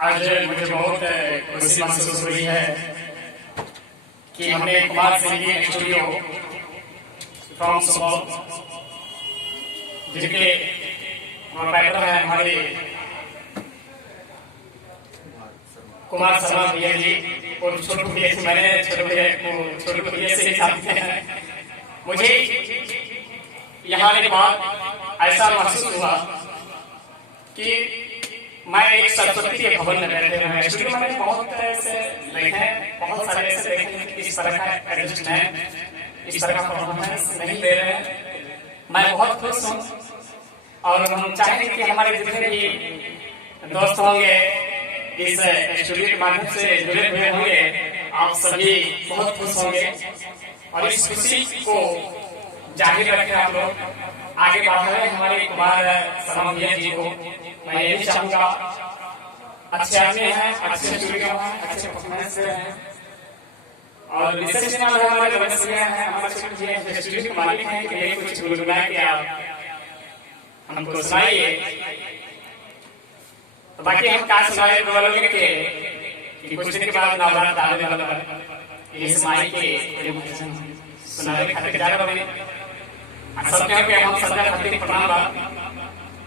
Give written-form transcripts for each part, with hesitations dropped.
आज मुझे बहुत खुशी महसूस हुई है कि हमने कुमार सिंह स्टूडियो फ्रॉम सुपौल, जिनके प्रोप्राइटर हैं हमारे कुमार शर्मा भैया जी और छोटू भैया जी। मैंने छोटू भैया से जानते हैं। मुझे यहाँ आने के बाद ऐसा महसूस हुआ कि मैं एक सरस्वती के भवन में बैठे हुए हैं। स्टूडियो मैंने बहुत ऐसे देखे हैं, बहुत सारे ऐसे देखे हैं कि इस तरह का एडजस्टमेंट, इस तरह का परफॉर्मेंस नहीं दे रहे हैं। मैं बहुत खुश हूँ और हम चाहेंगे कि हमारे जितने भी दोस्त होंगे इस स्टूडियो के माध्यम से जुड़े हुए होंगे, आप सभी बहुत खुश होंगे और इस खुशी को जाहिर रखें। आप लोग आगे बढ़ाएं हमारे कुमार शर्मा भैया जी को। मैं यही चाहूंगा, अच्छे आदमी हैं, अच्छे स्टूडियो हैं, अच्छे परफॉर्मेंस हैं और रिसर्च में हमारे रमेश भैया हैं, हमारे छोटे भैया स्टूडियो के मालिक हैं कि यही कुछ गुनगुना के आप हमको सुनाइए। तो बाकी हम क्या सुनाए बोलोगे कि कुछ दिन के बाद नवरात्र आने वाला है, इस माई के सुनाने खातिर जा रहे हैं। सब कह के हम सदा खातिर प्रणाम बा।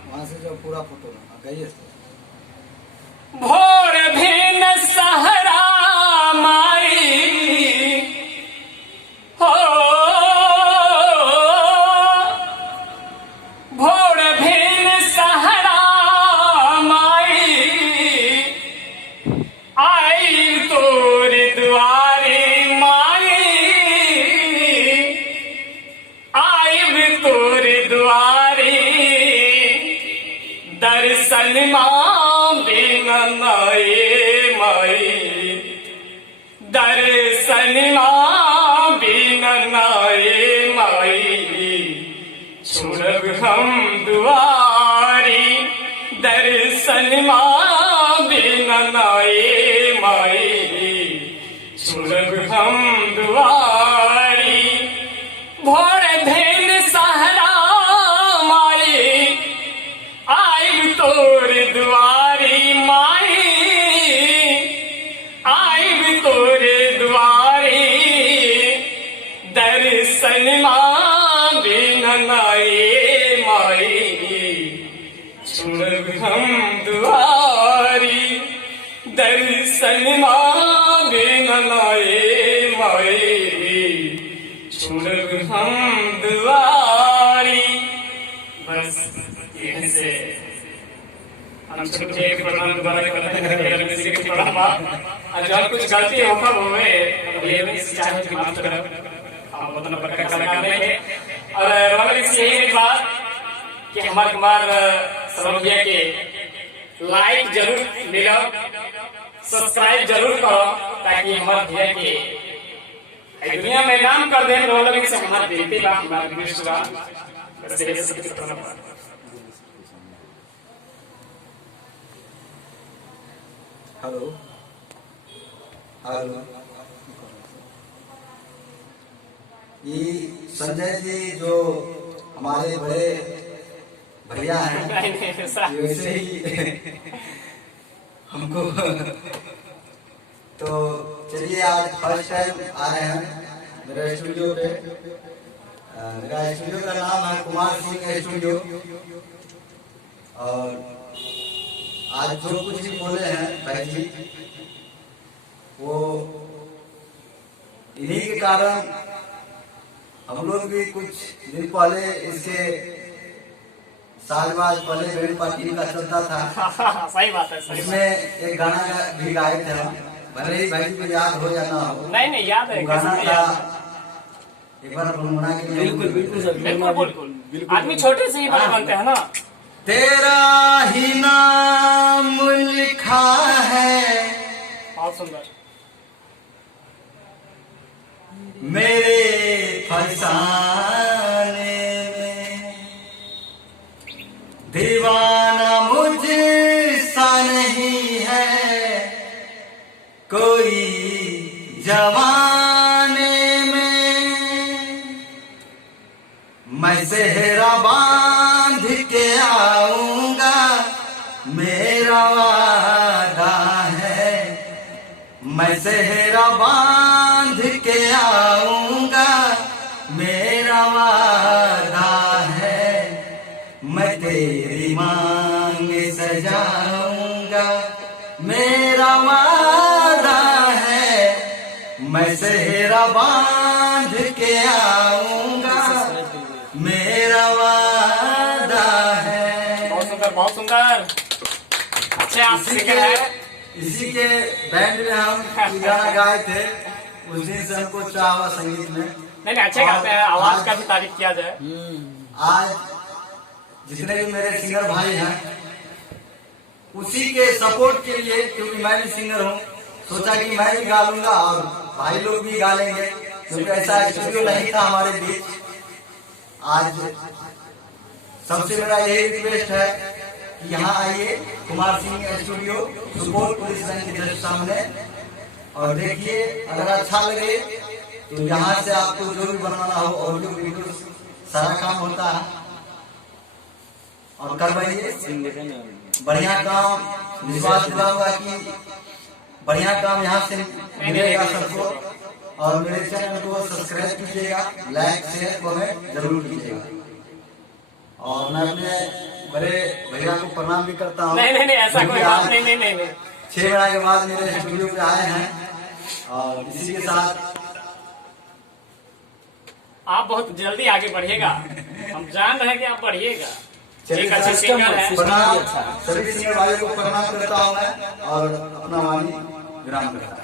वहां से जो पूरा फोटो गई भोर भिन सहरा माई हो, भोर भिन सहरा माई आई तोर द्वारे माई, आई तोर द्वारे दर्शन माए माई, दर्शन बिननाए माई, छोड़ब हम दुआरी दर्शन बिननाए माई, छोड़ब हम दुआरी। भोर भेन सहरा माई आई तोर दुआरी माई, आई तोरे दुआरी दर्शन बिननाए माई, छोड़ब हम दुआरी दर्शन बिननाए माई, छोड़ब हम दुआरी। बस यहीं से हम छोटे प्रणाम दोबारा करते हैं। प्रणाम और कुछ गलती होगा हुए चाहे कि माफ करो, आप उतना बड़का कलाकार नहीं है। और मगर इससे यही बात कि हमारे कुमार शर्मा भैया के लाइक जरूर मिलो, सब्सक्राइब जरूर करो ताकि हमारे भैया के दुनिया में नाम कर दे। लोग से हमारे दिलती बा, हमारे विश्व बा। हेलो हेलो, ये संजय जी जो हमारे बड़े भैया हैं, वैसे ही हमको तो चलिए आज फर्स्ट टाइम आ रहे हैं मेरे स्टूडियो पे। मेरा स्टूडियो का नाम है कुमार सिंह स्टूडियो और आज जो कुछ भी बोले हैं भाई जी, वो इन्हीं के कारण हम लोग भी कुछ दिन पहले इसके साल बाद पहले बेड़ी पार्टी का चलता था। सही बात है, सही उसमें एक गाना भी गाए थे हम, भले ही भाई जी को याद हो या ना हो। नहीं याद है, गाना था एक बार गुनगुना के। बिल्कुल बिल्कुल सर, बिल्कुल आदमी छोटे से ही बड़ा बनते हैं ना। तेरा ही नाम लिखा है बहुत सुंदर मेरे फसाने में, दीवाना मुझसा नहीं है कोई जवाने में, मैं सेहरा बांध के आऊंगा मेरा वादा मैं सेहरा बांध के आऊंगा, मेरा वादा है। मैं तेरी मांग सजाऊंगा, मेरा वादा है। मैं सेहरा बांध के आऊंगा, मेरा वादा है। बहुत सुंदर, बहुत सुंदर। अच्छे आप सिंगर है। इसी के बैंड में हम गाना गाए थे। उस दिन से हमको चाह हुआ संगीत में। नहीं, अच्छे गाते हैं, आवाज का भी तारीफ किया जाए। आज जितने भी मेरे सिंगर भाई हैं, उसी के सपोर्ट के लिए, क्योंकि मैं भी सिंगर हूँ, सोचा कि मैं भी गा लूंगा और भाई लोग भी गा लेंगे, क्योंकि ऐसा स्टूडियो नहीं था हमारे बीच। आज सबसे मेरा यही रिक्वेस्ट है कि यहाँ आइए, Kumar Singh studio, Supaul police line के जस्ट सामने, और देखिए। अगर अच्छा लगे तो यहाँ से आपको जो भी बनवाना हो, ऑडियो वीडियो सारा काम होता है, और करवाइए। बढ़िया काम, विश्वास दिलाऊंगा कि बढ़िया काम यहाँ से मिलेगा सबको। और मेरे चैनल को सब्सक्राइब कीजिएगा, लाइक शेयर कमेंट जरूर कीजिएगा। और मैं अपने बड़े भैया को प्रणाम भी करता हूँ। नहीं, ऐसा कोई बात नहीं। 6 महीने के बाद मेरे स्टूडियो पे आए हैं, और इसी के साथ आप बहुत जल्दी आगे बढ़िएगा। हम जान रहे हैं कि आप बढ़िएगा। चलिए, एक अच्छे सिंगर है। प्रणाम, सभी सिंगर भाइयों को प्रणाम करता हूँ मैं, और अपना वाणी विराम करता हूँ।